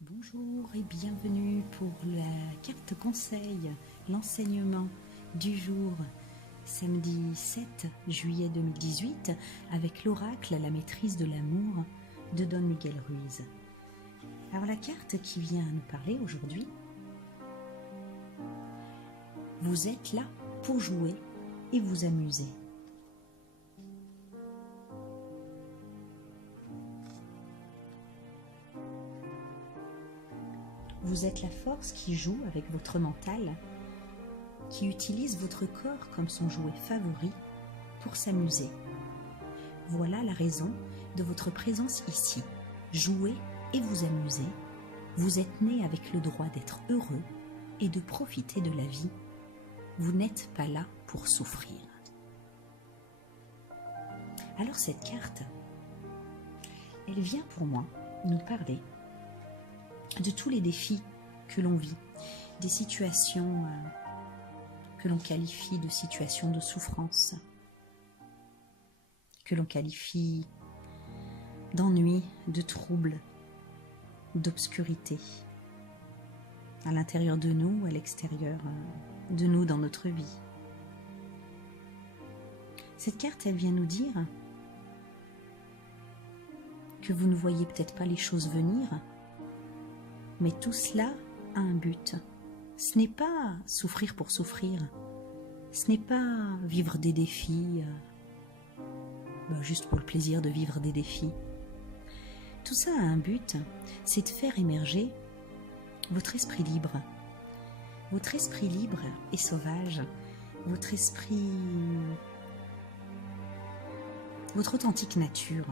Bonjour et bienvenue pour la carte conseil, l'enseignement du jour, samedi 7 juillet 2018, avec l'oracle La maîtrise de l'amour de Don Miguel Ruiz. Alors la carte qui vient nous parler aujourd'hui, vous êtes là pour jouer et vous amuser. Vous êtes la force qui joue avec votre mental, qui utilise votre corps comme son jouet favori pour s'amuser. Voilà la raison de votre présence ici. Jouer et vous amuser. Vous êtes né avec le droit d'être heureux et de profiter de la vie. Vous n'êtes pas là pour souffrir. Alors cette carte, elle vient pour moi nous parler de tous les défis que l'on vit, des situations que l'on qualifie de situations de souffrance, que l'on qualifie d'ennui, de trouble, d'obscurité, à l'intérieur de nous, à l'extérieur de nous dans notre vie. Cette carte, elle vient nous dire que vous ne voyez peut-être pas les choses venir, mais tout cela a un but. Ce n'est pas souffrir pour souffrir. Ce n'est pas vivre des défis juste pour le plaisir de vivre des défis. Tout ça a un but, c'est de faire émerger votre esprit libre. Votre esprit libre et sauvage, votre esprit, votre authentique nature,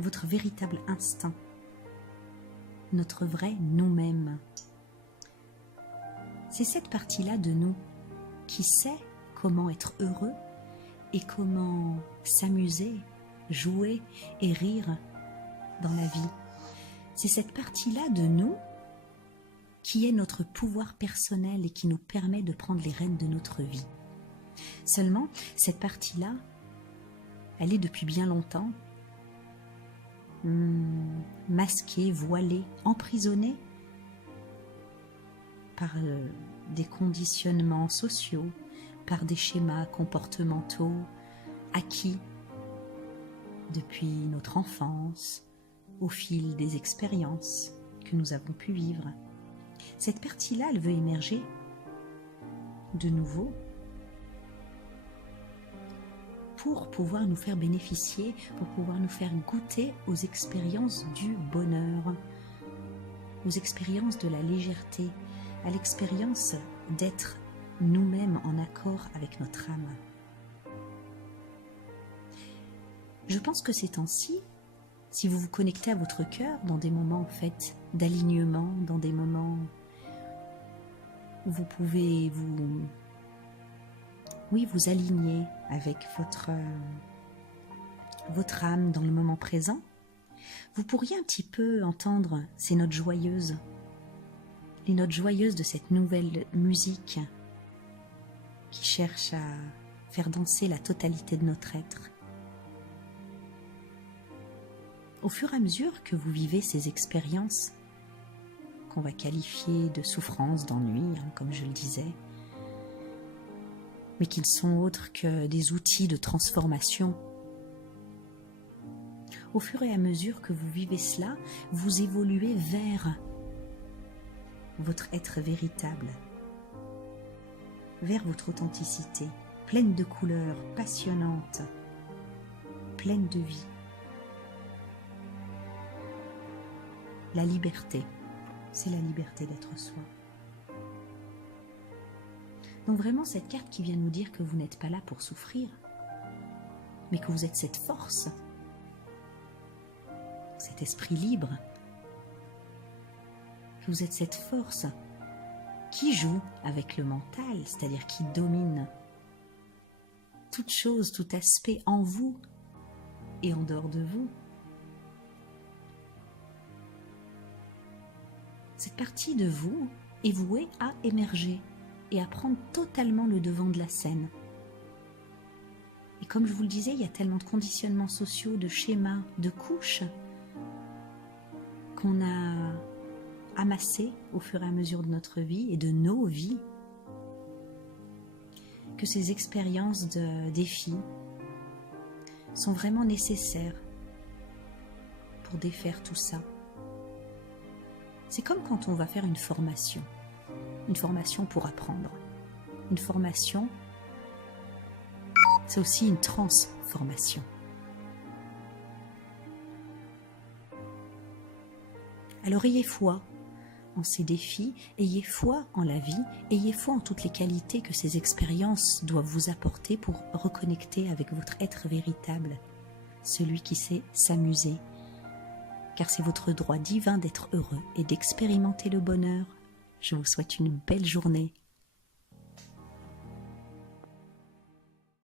votre véritable instinct, notre vrai nous-mêmes. C'est cette partie-là de nous qui sait comment être heureux et comment s'amuser, jouer et rire dans la vie. C'est cette partie-là de nous qui est notre pouvoir personnel et qui nous permet de prendre les rênes de notre vie. Seulement, cette partie-là, elle est depuis bien longtemps masquée, voilée, emprisonnée par des conditionnements sociaux, par des schémas comportementaux acquis depuis notre enfance, au fil des expériences que nous avons pu vivre. Cette partie-là, elle veut émerger de nouveau pour pouvoir nous faire bénéficier, pour pouvoir nous faire goûter aux expériences du bonheur, aux expériences de la légèreté, à l'expérience d'être nous-mêmes en accord avec notre âme. Je pense que ces temps-ci, si vous vous connectez à votre cœur dans des moments en fait d'alignement, dans des moments où vous pouvez vous aligner avec votre âme dans le moment présent, vous pourriez un petit peu entendre ces notes joyeuses, les notes joyeuses de cette nouvelle musique qui cherche à faire danser la totalité de notre être. Au fur et à mesure que vous vivez ces expériences, qu'on va qualifier de souffrance, d'ennui, comme je le disais, mais qui ne sont autres que des outils de transformation. Au fur et à mesure que vous vivez cela, vous évoluez vers votre être véritable, vers votre authenticité, pleine de couleurs, passionnante, pleine de vie. La liberté, c'est la liberté d'être soi. Donc vraiment cette carte qui vient nous dire que vous n'êtes pas là pour souffrir, mais que vous êtes cette force, cet esprit libre, que vous êtes cette force qui joue avec le mental, c'est-à-dire qui domine toute chose, tout aspect en vous et en dehors de vous. Cette partie de vous est vouée à émerger et à prendre totalement le devant de la scène. Et comme je vous le disais, il y a tellement de conditionnements sociaux, de schémas, de couches, qu'on a amassées au fur et à mesure de notre vie et de nos vies, que ces expériences de défis sont vraiment nécessaires pour défaire tout ça. C'est comme quand on va faire une formation pour apprendre. Une formation, c'est aussi une transformation. Alors ayez foi en ces défis, ayez foi en la vie, ayez foi en toutes les qualités que ces expériences doivent vous apporter pour reconnecter avec votre être véritable, celui qui sait s'amuser. Car c'est votre droit divin d'être heureux et d'expérimenter le bonheur. Je vous souhaite une belle journée.